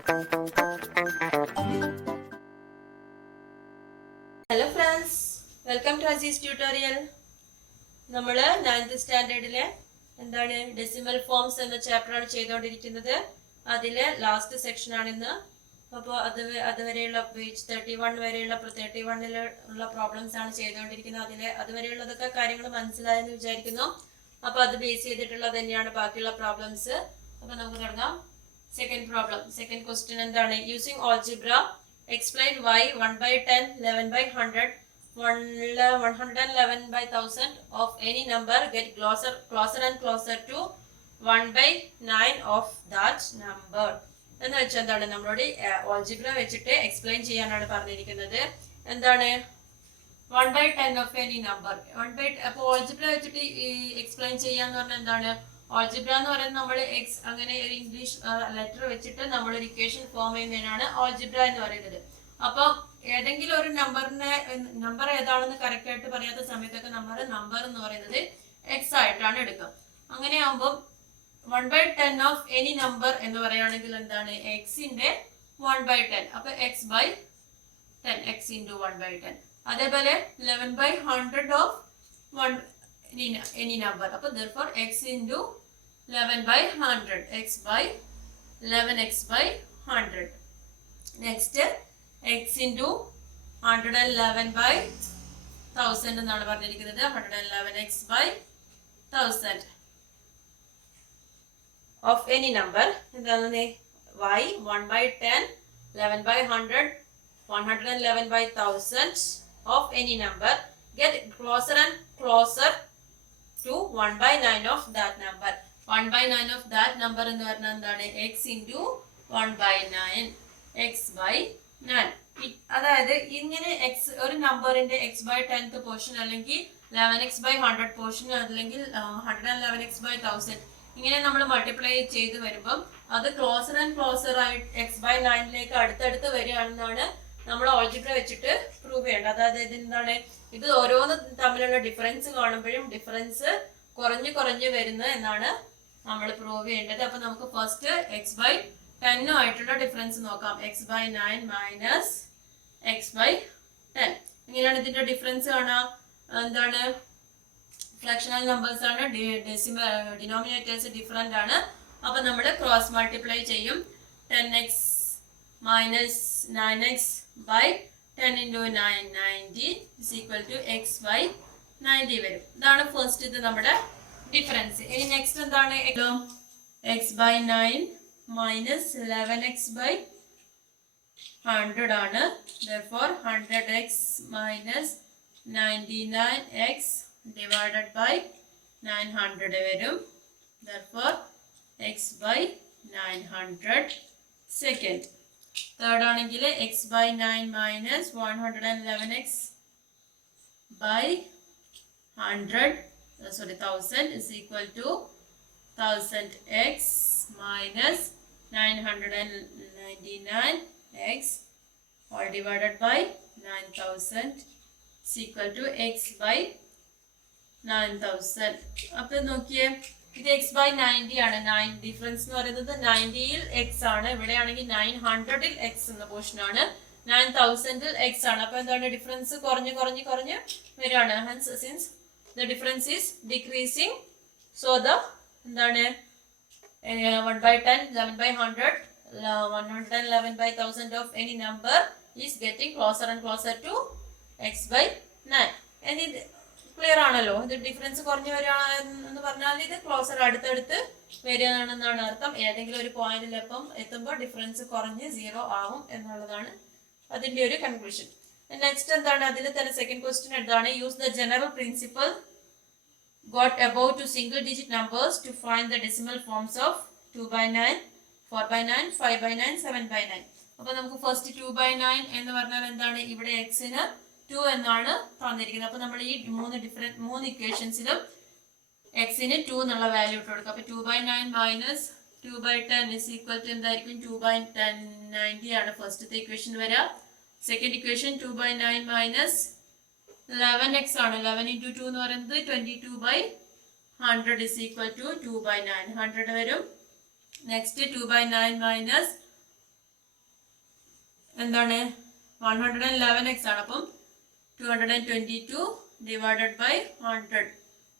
Hello friends, welcome to Aziz tutorial. നമ്മൾ 9th സ്റ്റാൻഡേർഡിലെ എന്താണ് decimal forms എന്ന ചാപ്റ്റർ ആണ് ചെയ്തുകൊണ്ടിരിക്കുന്നത്. അതിലെ ലാസ്റ്റ് സെക്ഷൻ ആണ് ഇന്ന്. അപ്പോൾ അതുവരെയുള്ള പേജ് 31 വരെയുള്ള 31 ഉള്ള പ്രോബ്ലംസ് ആണ് ചെയ്തുകൊണ്ടിരിക്കുന്നത്. അതുവരെയുള്ളതൊക്കെ കാര്യങ്ങൾ മനസ്സിലായെന്ന് വിചാരിക്കുന്നു. അപ്പോൾ അത് ബേസ് ചെയ്തിട്ടുള്ളത് തന്നെയാണ് ബാക്കിയുള്ള പ്രോബ്ലംസ്. അപ്പോൾ നമുക്ക് തുടങ്ങാം. സെക്കൻഡ് ക്വസ്റ്റ്യൻ എന്താണ്? Using algebra explain why 1 by 10, 11 by 100, 111 by 1000 of any number get closer and closer to 1 by 9 of that number. എന്ന് വെച്ചാൽ എന്താണ്? നമ്മളോട് ആൾജിബ്ര വെച്ചിട്ട് എക്സ്പ്ലെയിൻ ചെയ്യാനാണ് പറഞ്ഞിരിക്കുന്നത്. എന്താണ് 1 by 10 of any number? അപ്പോൾ ആൾജിബ്ര വെച്ചിട്ട് എക്സ്പ്ലെയിൻ ചെയ്യാന്ന് പറഞ്ഞാൽ എന്താണ്? ആൾജിബ്ര എന്ന് പറയുന്നത് നമ്മൾ എക്സ് അങ്ങനെ ഒരു ഇംഗ്ലീഷ് ലെറ്റർ വെച്ചിട്ട് നമ്മൾ ഒരു ഇക്വേഷൻ ഫോം ചെയ്യുന്നതിനാണ് ആൾജിബ്ര എന്ന് പറയുന്നത്. അപ്പോൾ ഏതെങ്കിലും ഒരു നമ്പർ ഏതാണെന്ന് കറക്റ്റ് ആയിട്ട് പറയാത്ത സമയത്തൊക്കെ നമ്പർ എന്ന് പറയുന്നത് എക്സ് ആയിട്ടാണ് എടുക്കുക. അങ്ങനെയാകുമ്പോൾ 1 by 10 ഓഫ് എനി നമ്പർ എന്ന് പറയുകയാണെങ്കിൽ എന്താണ്? എക്സിന്റെ 1 by 10. അപ്പൊ x by 10, x into 1 by 10. അതേപോലെ 11 by 100 ഓഫ് any number. അപ്പൊ therefore x into 11 by 100, x by 11x by 100. Next x into 111 by 1000 എന്നാണ് പറഞ്ഞിരിക്കുന്നത്. 111x by 1000 of any number. എന്താണ്? y 1 by 10, 11 by 100, 111 by 1000 of any number get closer and closer to 1 by 9 of that number. 1 by 9 of that number എന്ന് പറഞ്ഞാൽ എന്താണ്? x into 1 by 9, x by 9. അതായത് ഇങ്ങനെ X ഒരു നമ്പറിന്റെ X by 10th portion അല്ലെങ്കിൽ 11x by 100 portion അല്ലെങ്കിൽ 111x by 1000 ഇങ്ങനെ നമ്മൾ മൾട്ടിപ്ലൈ ചെയ്ത് വരുമ്പം അത് ക്ലോസർ ആൻഡ് ക്ലോസർ ആയിട്ട് എക്സ് ബൈ 9ലേക്ക് അടുത്തടുത്ത് വരികയാണെന്നാണ് നമ്മൾ ആൾജിബ്ര വെച്ചിട്ട് പ്രൂവ് ചെയ്യേണ്ടത്. അതായത് എന്താണ്? ഇത് ഓരോന്ന് തമ്മിലുള്ള ഡിഫറൻസ് കാണുമ്പോഴും ഡിഫറൻസ് കുറഞ്ഞു വരുന്നു എന്നാണ് നമ്മൾ പ്രൂവ് ചെയ്യേണ്ടത്. അപ്പൊ നമുക്ക് ഫസ്റ്റ് എക്സ് ബൈ 10 ആയിട്ടുള്ള ഡിഫറൻസ് നോക്കാം. X by 9 minus x by 10. ഇങ്ങനെയാണ് ഇതിന്റെ ഡിഫറൻസ് കാണാം. എന്താണ്? ഫ്രാക്ഷണൽ നമ്പേഴ്സ് ആണ്, ഡിനോമിനേറ്റേഴ്സ് ഡിഫറെന്റ് ആണ്. അപ്പൊ നമ്മൾ ക്രോസ് മൾട്ടിപ്ലൈ ചെയ്യും. 10x minus 9x by 10 into 9, 90 is equal to x by 90 വരും. ഇതാണ് ഫസ്റ്റ് ഇത് നമ്മുടെ ഡിഫറൻസ്. ഇനി നെക്സ്റ്റ് എന്താണ്? x by 9 minus 11x by 100 ആണ്. therefore 100x minus 99x divided by 900 വരും. therefore x by 900. Second third ആണെങ്കിൽ x by 9 minus 111x by 1000 is equal to 1000x minus 999x all divided by 9000 is equal to x by 9000. അപ്പൊ നോക്കിയേ, ഇത് X by 90 ആണ്. Difference എന്ന് പറയുന്നത് 90യിൽ X ആണ്. ഇവിടെയാണെങ്കിൽ 900ൽ എക്സ് എന്ന പോർഷൻ ആണ്, 9000ൽ എക്സ് ആണ്. അപ്പൊ എന്താണ്? ഡിഫറൻസ് കുറഞ്ഞ് വരികയാണ്. Hans since the difference is decreasing, so the എന്താണ് 1 by 10, 11 by 100, 111 by 1000 of any number is getting closer and closer to x by 9. and clear ആണല്ലോ? ഇത് ഡിഫറൻസ് കുറഞ്ഞു വരികയാണെന്ന് പറഞ്ഞാൽ ഇത് ക്ലോസർ അടുത്തടുത്ത് വരികയാണെന്നാണ് അർത്ഥം. ഏതെങ്കിലും ഒരു പോയിന്റിൽ എത്തുമ്പോൾ ഡിഫറൻസ് കുറഞ്ഞ് 0 ആവും എന്നുള്ളതാണ് അതിന്റെ ഒരു കൺക്ലൂഷൻ. നെക്സ്റ്റ് എന്താണ്? അതിൽ തന്നെ സെക്കൻഡ് ക്വസ്റ്റ്യൻ എന്താണ്? Use the general principal got above to single digit numbers to find the decimal forms of 2 by 9, 4 by 9, 5 by 9, 7 by 9. അപ്പോൾ നമുക്ക് ഫസ്റ്റ് 2 by 9 എന്ന് പറഞ്ഞാൽ എന്താണ്? ഇവിടെ എക്സിന് 2 എന്നാണ് തന്നിരിക്കുന്നത്. അപ്പൊ നമ്മൾ ഈ മൂന്ന് ഇക്വേഷൻസിലും എക്സിന് 2 എന്നുള്ള വാല്യൂ ഇട്ട് കൊടുക്കുക. അപ്പൊ 2 by 9 minus 2 by 10 is equal to എന്തായിരിക്കും? 2 by 10 90 ആണ് ഫസ്റ്റത്തെ ഇക്വേഷൻ വരിക. Second equation 2 by 9 minus 11x ആണ്. 11 into 2 എന്ന് പറയുന്നത് 22 by 100 is equal to 2 by 9. 100 വരും. നെക്സ്റ്റ് 2 by 9 മൈനസ് എന്താണ് 111x ആണ്. അപ്പം 222 divided by 100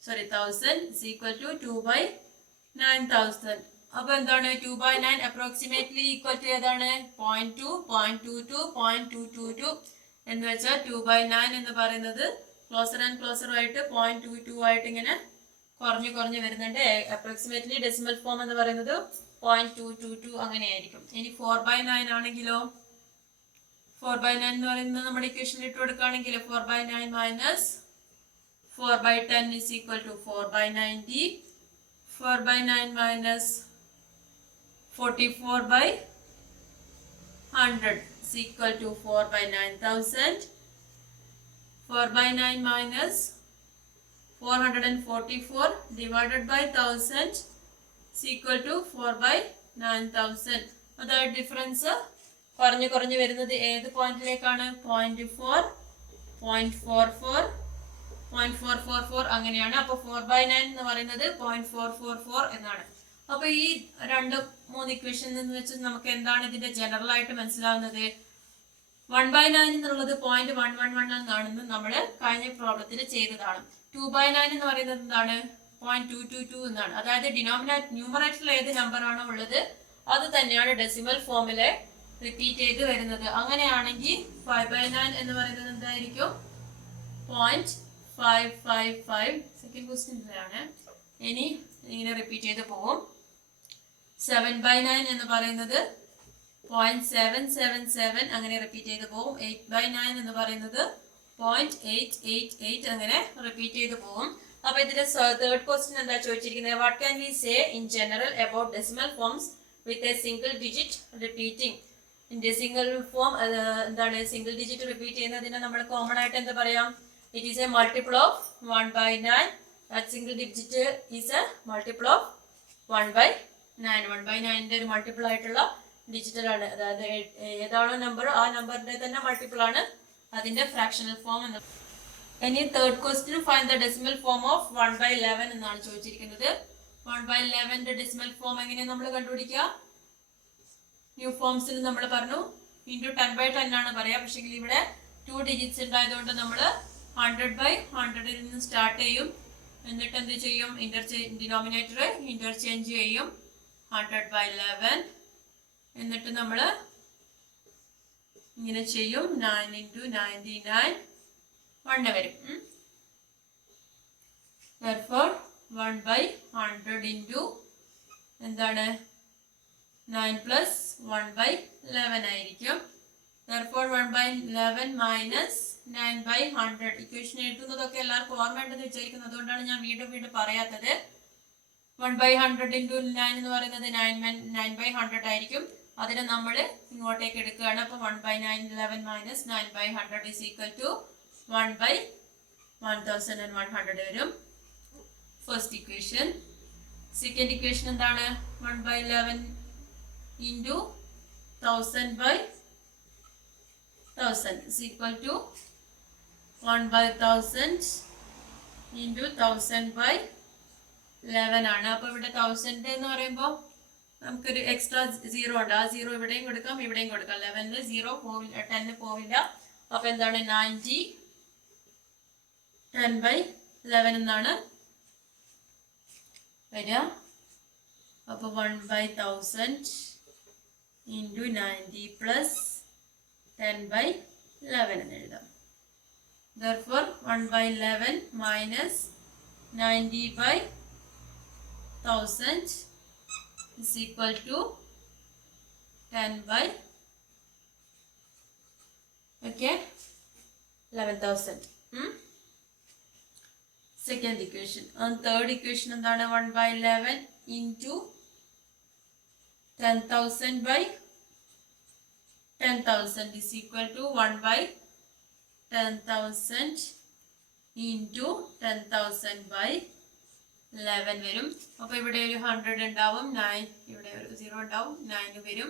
sorry 1000 is equal to 2/9000. അപ്പോൾ എന്താണ് 2/9 approximately equal to ഏതാണ് 0.2 0.22 0.222 എന്ന് വെച്ചാൽ 2/9 എന്ന് പറയുന്നത് ക്ലോസർ ആൻഡ് ക്ലോസർ ആയിട്ട് 0.22 ആയിട്ട് ഇങ്ങനെ കുറഞ്ഞു വരുന്നുണ്ട്. അപ്രോക്സിമേറ്റ്ലി ഡെസിമൽ ഫോം എന്ന് പറയുന്നത് 0.222 അങ്ങനെയായിരിക്കും. ഇനി 4/9 ആണെങ്കിലോ 4/9 എന്ന് പറയുന്നത് നമ്മുടെ ഇക്വേഷനിൽ ഇട്ട് കൊടുക്കുകയാണെങ്കിൽ 4/9 minus 4/10 is equal to 4/90. 4/9 minus 44/100 is equal to 4/9000. 4/9 minus 444 divided by 1000 is equal to 4/9000. അതായത് ഡിഫറൻസ് കുറഞ്ഞു വരുന്നത് ഏത് പോയിന്റിലേക്കാണ് 0.4 0.44 0.444 അങ്ങനെയാണ്. അപ്പോൾ 4/9 എന്ന് പറയുന്നത് 0.444 എന്നാണ്. അപ്പോൾ ഈ 2-3 ഇക്വേഷൻ എന്ന് വെച്ച് നമുക്ക് എന്താണ് ഇതിന്റെ ജനറൽ ആയിട്ട് മനസ്സിലാവുന്നത് 1/9 എന്നുള്ളത് 0.111 എന്നാണെന്ന് നമ്മൾ കഴിഞ്ഞ പ്രോബ്ലത്തിൽ ചെയ്തതാണ്. 2/9 എന്ന് പറയുന്നത് എന്താണ് 0.222 എന്നാണ്. അതായത് ന്യൂമറേറ്ററിൽ ഏത് നമ്പർ ആണോ ഉള്ളത് അത് തന്നെയാണ് ഡെസിമൽ ഫോമിലെ റിപ്പീറ്റ് ചെയ്ത് വരുന്നത്. അങ്ങനെയാണെങ്കിൽ 5/9 എന്ന് പറയുന്നത് എന്തായിരിക്കും 0.555. സെക്കൻഡ് ക്വസ്റ്റ്യനിലാണ്. ഇനി ഇങ്ങനെ റിപ്പീറ്റ് ചെയ്ത് പോകും. 7/9 എന്ന് പറയുന്നത് 0.777 അങ്ങനെ റിപ്പീറ്റ് ചെയ്ത് പോകും. 8/9 എന്ന് പറയുന്നത് 0.888 അങ്ങനെ റിപ്പീറ്റ് ചെയ്ത് പോകും. അപ്പൊ ഇതിന്റെ തേർഡ് ക്വസ്റ്റ്യൻ എന്താ ചോദിച്ചിരിക്കുന്നത് what can we say in general about decimal forms with a single digit repeating. Single form എന്താണ് സിംഗിൾ ഡിജിറ്റ് റിപ്പീറ്റ് ചെയ്യുന്നതിനെ നമ്മൾ കോമൺ ആയിട്ട് എന്താ പറയാം it is A multiple of 1/9. Single digit is A multiple of 1/9. 1/9ന്റെ ഒരു multiple ആയിട്ടുള്ള digital ആണ്. അതായത് ഏതാണോ നമ്പർ ആ നമ്പറിന്റെ തന്നെ മൾട്ടിപ്പിൾ ആണ് അതിന്റെ ഫ്രാക്ഷണൽ ഫോം എന്ന്. ഇനി third question find the decimal form of 1/11 എന്നാണ് ചോദിച്ചിരിക്കുന്നത്. 1/11ന്റെ ഡെസിമൽ ഫോം എങ്ങനെ നമ്മൾ കണ്ടുപിടിക്കുക ന്യൂ ഫോംസിൽ നമ്മൾ പറഞ്ഞു ഇൻറ്റു 10/10 ആണ് പറയാ. പക്ഷേ ഇവിടെ 2 ഡിജിറ്റ്സ് ഉണ്ടായതുകൊണ്ട് നമ്മൾ 100/100 നിന്ന് സ്റ്റാർട്ട് ചെയ്യും. എന്നിട്ട് എന്ത് ചെയ്യും ഡിനോമിനേറ്റർ ഇന്റർചേഞ്ച് ചെയ്യും 100/11. എന്നിട്ട് നമ്മൾ ഇങ്ങനെ ചെയ്യും 9 into 99 1 വരും. therefore 1/100 into എന്താണ് 9 plus 1/11 ആയിരിക്കും. therefore 1/11 minus 9/100. ഇക്വേഷൻ എഴുതുന്നതൊക്കെ എല്ലാവർക്കും ഓർമ്മ ഉണ്ടെന്ന് വിചാരിക്കുന്നു. അതുകൊണ്ടാണ് ഞാൻ വീണ്ടും പറയാത്തത്. 1/100 into 9 എന്ന് പറയുന്നത് 9/100 ആയിരിക്കും. അതിനെ നമ്മൾ ഇങ്ങോട്ടേക്ക് എടുക്കുകയാണ്. അപ്പോൾ 1/911 minus 9/100 is equal to 1/1100 വരും. First equation. സെക്കൻഡ് ഇക്വേഷൻ എന്താണ് 1/11 into 1000/1000 is equal to 1/1000 into 1000/11 ആണ്. അപ്പോൾ ഇവിടെ 1000 എന്ന് പറയുമ്പോൾ നമുക്കൊരു എക്സ്ട്രാ സീറോ ഉണ്ട്. ആ സീറോ ഇവിടെയും കൊടുക്കാം ഇവിടെയും കൊടുക്കാം. 11 0 പോവില്ല 10 പോവില്ല. അപ്പോൾ എന്താണ് 90 10/11 എന്നാണ് വരിക. അപ്പോൾ 1/1000 into 90 plus 10/11 എന്ന് എഴുതാം. therefore 1/11 minus 90/1000 is equal to 10/11,000. Second equation. And third equation എന്താണ് 1/11 into 10,000/10,000 is equal to 1/10,000 into 10,000/11 വരും. അപ്പോൾ ഇവിടെ ഒരു 100 ഉണ്ടാവും 9 ഇവിടെ ഒരു 0 ഉണ്ടാവും 9 വരും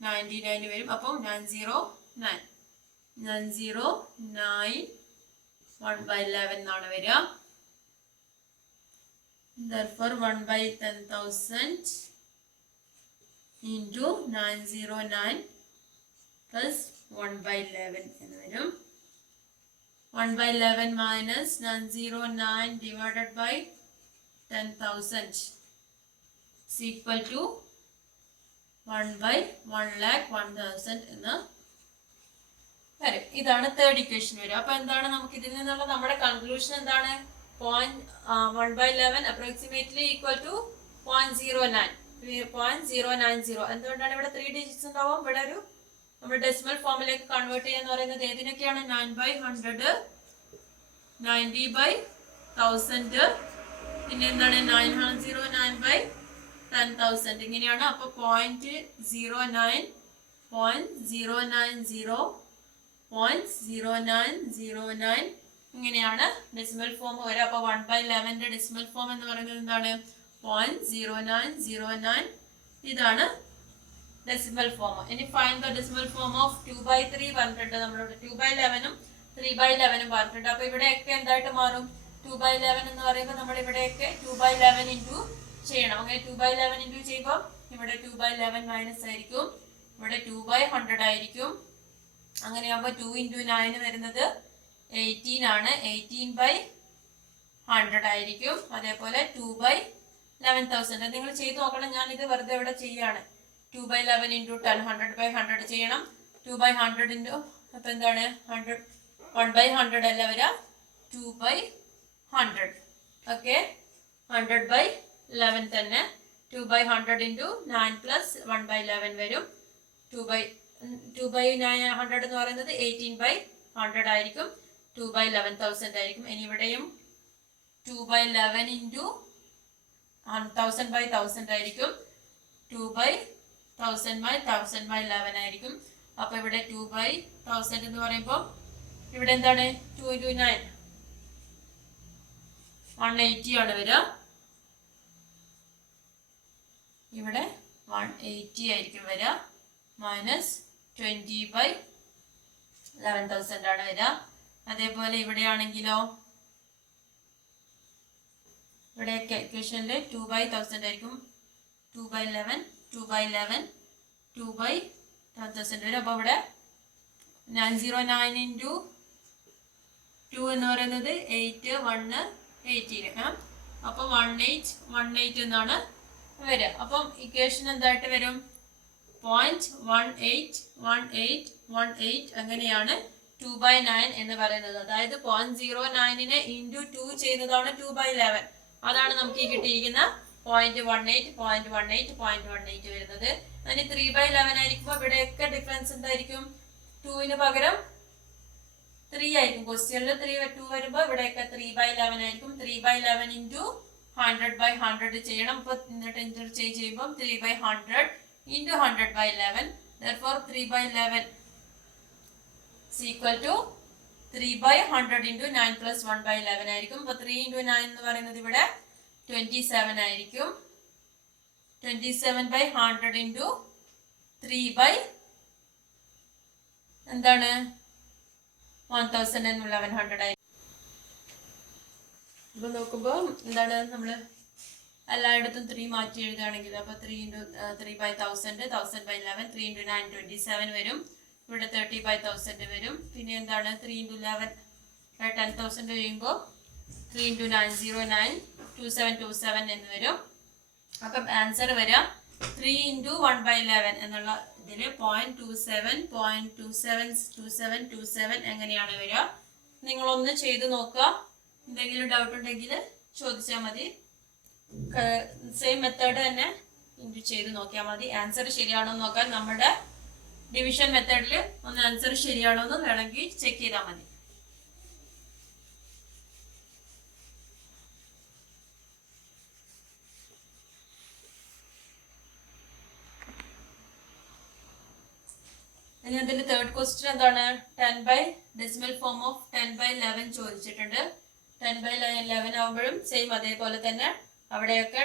99 വരും. അപ്പോൾ 909 1/11 എന്നാണ് വരിക. therefore 1/10,000 into 909 പ്ലസ് 1/11 എന്ന് വരും. 1/11 minus 909 divided by 10,000 is equal to 1/1,01,000 എന്ന് വരും. ഇതാണ് തേർഡ് ഇക്വേഷൻ വരും. അപ്പൊ എന്താണ് നമുക്ക് ഇതിൽ നിന്നുള്ള നമ്മുടെ കൺക്ലൂഷൻ എന്താണ്? 1/11 അപ്രോക്സിമേറ്റ്ലി ഈക്വൽ ടു 0.090. എന്തുകൊണ്ടാണ് ഇവിടെ 3 ഡിജിറ്റ്സ് ഉണ്ടാവും? ഇവിടെ ഒരു നമ്മൾ ഡെസിമൽ ഫോമിലേക്ക് കൺവേർട്ട് ചെയ്യാന്ന് പറയുന്നത് ഏതിനൊക്കെയാണ്? 9/100, 90/1000, പിന്നെ എന്താണ് 909/10,000 ഇങ്ങനെയാണ്. അപ്പൊ 0.0909 ഇങ്ങനെയാണ് ഡെസിമൽ ഫോം വരിക. അപ്പൊ 1/11 ഡെസിമൽ ഫോം എന്ന് പറയുന്നത് എന്താണ്? 0.0909. ഇതാണ് ഡെസിമൽ ഫോം. ഇനി find the decimal form of 2/3 പറഞ്ഞിട്ടുണ്ട്. നമ്മളിവിടെ 2/11 3/11 പറഞ്ഞിട്ടുണ്ട്. അപ്പൊ ഇവിടെയൊക്കെ എന്തായിട്ട് മാറും? 2/11 എന്ന് പറയുമ്പോൾ നമ്മൾ ഇവിടെയൊക്കെ 2/11 ഇൻറ്റു ചെയ്യണം. അങ്ങനെ 2/11 ഇൻറ്റു ചെയ്യുമ്പോൾ ഇവിടെ 2/11 മൈനസ് ആയിരിക്കും, ഇവിടെ 2/100 ആയിരിക്കും. അങ്ങനെയാകുമ്പോൾ 2 ഇൻറ്റു 9 വരുന്നത് 18 ആണ്. 18/100 ആയിരിക്കും. അതേപോലെ 2/11,000 നിങ്ങൾ ചെയ്ത് നോക്കണം. ഞാൻ ഇത് വെറുതെ ഇവിടെ ചെയ്യാണ്. 2/11 ഇൻറ്റു 10 100/100 ചെയ്യണം. 2/100 ഇൻറ്റു അപ്പൊ എന്താണ് 1/100 അല്ല വരിക, 2/100. ഓക്കെ, 100/11 തന്നെ. 2/100 ഇൻറ്റു 9 പ്ലസ് 1/11 വരും. 2/100 എന്ന് പറയുന്നത് 18/100 ആയിരിക്കും. 2/11,000 ആയിരിക്കും. ഇനി ഇവിടെയും 2/11 ഇൻറ്റു 1000/1000 ആയിരിക്കും. 2/1000/1000/11 ആയിരിക്കും. അപ്പൊ ഇവിടെ 2/1000 എന്ന് പറയുമ്പോൾ ഇവിടെ എന്താണ് 2 ഇൻറ്റു 9 180 ആണ് വരിക. ഇവിടെ 180 ആയിരിക്കും വരിക. മൈനസ് 20/11,000 ആണ് വരിക. അതേപോലെ ഇവിടെ ആണെങ്കിലോ ഇവിടെ ഇക്വേഷനിൽ 2/1000 ആയിരിക്കും. 2/11 2/11 2/1000 വരും. അപ്പോൾ ഇവിടെ 909 ഇൻറ്റു 2 എന്ന് പറയുന്നത് 8 1 18. അപ്പോൾ 1818 എന്നാണ് വരിക. അപ്പം ഇക്വേഷൻ എന്തായിട്ട് വരും? 0.181818 അങ്ങനെയാണ് 2/9 എന്ന് പറയുന്നത്. അതായത് 0.09നെ ഇൻറ്റു 2 ചെയ്യുന്നതാണ് 2/11. അതാണ് നമുക്ക് ഈ കിട്ടിയിരിക്കുന്ന 0.18 വരുന്നത്. അതിന് 3/11 ആയിരിക്കുമ്പോൾ ഇവിടെയൊക്കെ ഡിഫറൻസ് എന്തായിരിക്കും? 2ന് പകരം 3 ആയിരിക്കും. ക്വസ്റ്റ്യനിൽ 2 വരുമ്പോൾ ഇവിടെയൊക്കെ 3/11 ആയിരിക്കും. 3/11 ഇൻറ്റു 100/100 ചെയ്യണം. ഇപ്പൊ എന്നിട്ട് ഇന്റർചേഞ്ച് ചെയ്യുമ്പോൾ 3/100 into 100/11. therefore 3/11 is equal to 3/100 into 9 plus 1/11 ആയിരിക്കും. അപ്പൊ 3 ഇൻറ്റു 9 എന്ന് പറയുന്നത് ഇവിടെ 27 ആയിരിക്കും. 27/100 ഇൻറ്റു 3 എന്താണ് 1100 ആയിരിക്കും. അപ്പൊ നോക്കുമ്പോൾ എന്താണ് നമ്മൾ എല്ലായിടത്തും 3 മാറ്റി എഴുതുകയാണെങ്കിൽ അപ്പൊ 3 ഇൻറ്റു 3/1000 1000/11 3 ഇൻറ്റു 9 27 വരും. ഇവിടെ 30/1000 വരും. പിന്നെ എന്താണ് 3 ഇൻറ്റു 11 10,000 കഴിയുമ്പോൾ 3 ഇൻറ്റു 909 2727 എന്ന് വരും. അപ്പം ആൻസർ വരിക 3 ഇൻറ്റു 1/11 എന്നുള്ള ഇതിൽ 0.27 എങ്ങനെയാണ് വരിക? നിങ്ങളൊന്ന് ചെയ്ത് നോക്കുക. എന്തെങ്കിലും ഡൗട്ട് ഉണ്ടെങ്കിൽ ചോദിച്ചാൽ മതി. സെയിം മെത്തേഡ് തന്നെ ഇൻറ്റു ചെയ്ത് നോക്കിയാൽ മതി. ആൻസർ ശരിയാണോ എന്ന് നോക്കാൻ നമ്മുടെ ഡിവിഷൻ മെത്തേഡിൽ ഒന്ന് ആൻസർ ശരിയാണോ എന്ന് വേണമെങ്കിൽ ചെക്ക് ചെയ്താൽ മതി. ഇനി അതിന്റെ തേർഡ് ക്വസ്റ്റ്യൻ എന്താണ്? 10 ഡെസിമൽ ഫോം ഓഫ് 10/11 ചോദിച്ചിട്ടുണ്ട്. 10/11 ആവുമ്പോഴും സെയിം അതേപോലെ തന്നെ അവിടെയൊക്കെ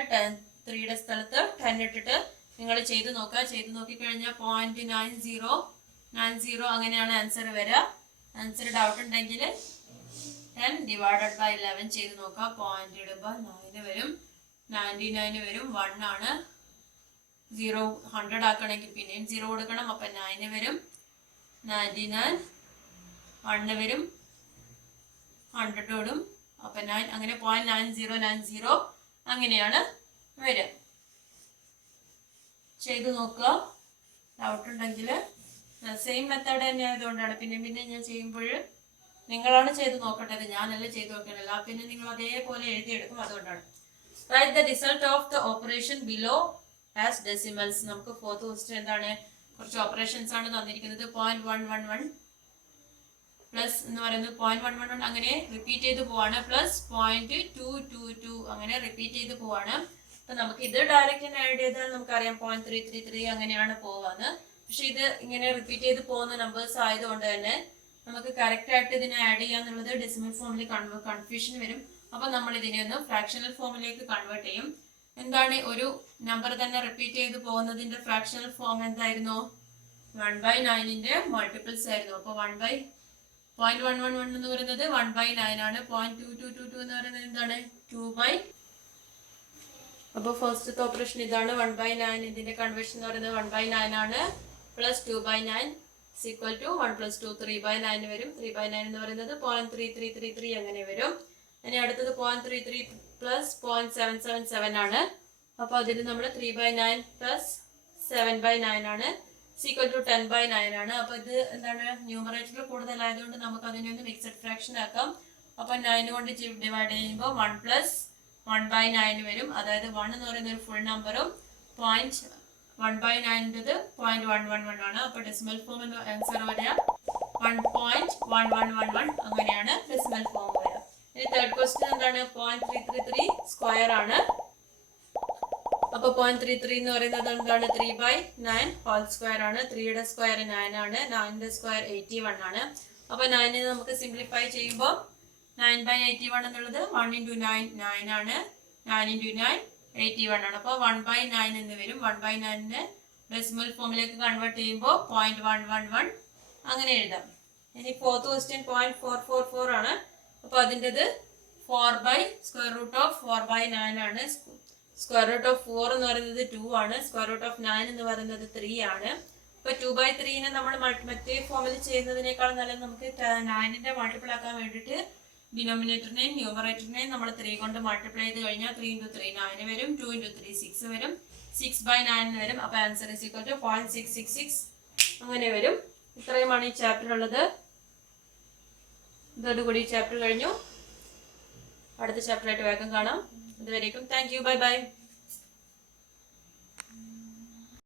3യുടെ സ്ഥലത്ത് 10 ഇട്ടിട്ട് നിങ്ങൾ ചെയ്ത് നോക്കുക. ചെയ്ത് നോക്കിക്കഴിഞ്ഞാൽ 0.9090 അങ്ങനെയാണ് ആൻസർ വരിക. ആൻസർ ഡൗട്ട് ഉണ്ടെങ്കിൽ 10/11 ചെയ്ത് നോക്കുക. പോയിന്റ് ഇടുമ്പോൾ 9 വരും, 99 വരും, 1 ആണ്. 0 100 ആക്കണമെങ്കിൽ പിന്നെയും 0 കൊടുക്കണം. അപ്പം 9 വരും. 99 1 വരും 100 ഓടും അപ്പം 9 അങ്ങനെ 0.9090 അങ്ങനെയാണ് വരിക. ചെയ്ത് നോക്കുക. ഡൗട്ട് ഉണ്ടെങ്കിൽ സെയിം മെത്തേഡ് തന്നെ ആയതുകൊണ്ടാണ് പിന്നെ ഞാൻ ചെയ്യുമ്പോൾ നിങ്ങളാണ് ചെയ്ത് നോക്കേണ്ടത്, ഞാനല്ല ചെയ്ത് നോക്കേണ്ടത്. പിന്നെ നിങ്ങൾ അതേപോലെ എഴുതിയെടുക്കും, അതുകൊണ്ടാണ്. Write the result of the operation below as decimals. നമുക്ക് ഫോർത്ത് ക്വസ്റ്റ്യൻ എന്താണ്, കുറച്ച് ഓപ്പറേഷൻസ് ആണ് തന്നിരിക്കുന്നത്. 0.111 പ്ലസ് എന്ന് പറയുന്നത് 0.111 അങ്ങനെ റിപ്പീറ്റ് ചെയ്ത് പോവാണ്. പ്ലസ് 0.222 അങ്ങനെ റിപ്പീറ്റ് ചെയ്ത് പോവാണ്. അപ്പൊ നമുക്ക് ഇത് ഡയറക്റ്റ് ആഡ് ചെയ്താൽ നമുക്കറിയാം 0.333 അങ്ങനെയാണ് പോവാന്ന്. പക്ഷെ ഇത് ഇങ്ങനെ റിപ്പീറ്റ് ചെയ്ത് പോകുന്ന നമ്പേഴ്സ് ആയതുകൊണ്ട് തന്നെ നമുക്ക് കറക്റ്റ് ആയിട്ട് ഇതിനെ ആഡ് ചെയ്യാന്നുള്ളത് ഡെസിമൽ ഫോമിൽ കൺഫ്യൂഷൻ വരും. അപ്പൊ നമ്മൾ ഇതിനെ ഒന്ന് ഫ്രാക്ഷണൽ ഫോമിലേക്ക് കൺവേർട്ട് ചെയ്യും. എന്താണ് ഒരു നമ്പർ തന്നെ റിപ്പീറ്റ് ചെയ്ത് പോകുന്നതിന്റെ ഫ്രാക്ഷണൽ ഫോം എന്തായിരുന്നു? 1/9ന്റെ മൾട്ടിപ്പിൾസ് ആയിരുന്നു. അപ്പൊ 0.111 എന്ന് പറയുന്നത് 1/9 ആണ്. 0.2222 എന്ന് പറയുന്നത് എന്താണ്? 2/. അപ്പോൾ ഫസ്റ്റത്തെ ഓപ്പറേഷൻ ഇതാണ് 1/9. ഇതിന്റെ കൺവേർഷൻ എന്ന് പറയുന്നത് 1/9 ആണ്. പ്ലസ് 2/9 ഈക്വൽ ടു 1 + 2 3/9 വരും. 3/9 എന്ന് പറയുന്നത് 0.3333 അങ്ങനെ വരും. ഇനി അടുത്തത് 0.33 പ്ലസ് 0.777 ആണ്. അപ്പോൾ അതിന് നമ്മൾ 3/9 പ്ലസ് 7/9 ആണ് ഈക്വൽ ടു 10/9 ആണ്. അപ്പോൾ ഇത് എന്താണ്, ന്യൂമറേറ്റർ കൂടുതലായതുകൊണ്ട് നമുക്ക് അതിനെ ഒന്ന് മിക്സഡ് ഫ്രാക്ഷൻ ആക്കാം. അപ്പോൾ 9 കൊണ്ട് ഡിവൈഡ് ചെയ്യുമ്പോൾ 1 + 1/9 വരും. അതായത് 1 എന്ന് പറയുന്ന ഒരു ഫുൾ നമ്പറും 1/9 0.111 ആണ്. അപ്പോൾ ഡെസിമൽ ഫോം എന്ന് ആൻസർ വരിക 1.1111 അങ്ങനെയാണ് ഡെസിമൽ ഫോം വരിക. ഇനി തേർഡ് ക്വസ്റ്റ്യൻ എന്താണ്? 0.333 സ്ക്വയർ ആണ്. അപ്പൊ 0.33 എന്ന് പറയുന്നത് എന്താണ്? 3/9 ഹോൾ സ്ക്വയർ ആണ്. 3യുടെ സ്ക്വയർ 9 ആണ്. 9ന്റെ സ്ക്വയർ 81 ആണ്. അപ്പൊ 9 നമുക്ക് സിംപ്ലിഫൈ ചെയ്യുമ്പോൾ 9/81 എന്നുള്ളത് 1 × 9 9 ആണ്. 9 × 9 81 ആണ്. അപ്പോൾ 1/9 എന്ന് വരും. 1/9നെ ഡെസിമൽ ഫോമിലേക്ക് കൺവേർട്ട് ചെയ്യുമ്പോൾ 0.111 അങ്ങനെ എഴുതാം. ഇനി ഫോർത്ത് ക്വസ്റ്റ്യൻ 0.444 ആണ്. അപ്പോൾ അതിൻ്റെത് 4/√4/9 ആണ്. √4 എന്ന് പറയുന്നത് 2 ആണ്. √9 എന്ന് പറയുന്നത് 3 ആണ്. ഇപ്പൊ 2/3നെ നമ്മൾ മറ്റേ ഫോമിൽ ചെയ്യുന്നതിനേക്കാൾ നല്ലത് നമുക്ക് 9ന്റെ മൾട്ടിപ്പിൾ ആക്കാൻ വേണ്ടിയിട്ട് ഡിനോമിനേറ്ററിനെയും ന്യൂമറേറ്ററിനെയും നമ്മൾ 3 കൊണ്ട് മൾട്ടിപ്ലൈ ചെയ്ത് കഴിഞ്ഞാൽ 3 × 3 9 വരും. 2 × 3 6 വരും. 6/9 വരും. അപ്പൊ ആൻസർ ഈസ് ഈക്വൽ ടു 0.666 അങ്ങനെ വരും. ഇത്രയുമാണ് ഈ ചാപ്റ്റർ ഉള്ളത്. ഇതോടുകൂടി ഈ ചാപ്റ്റർ കഴിഞ്ഞു. അടുത്ത ചാപ്റ്ററായിട്ട് വേഗം കാണാം. അതുവരേക്കും താങ്ക് യു. Bye bye.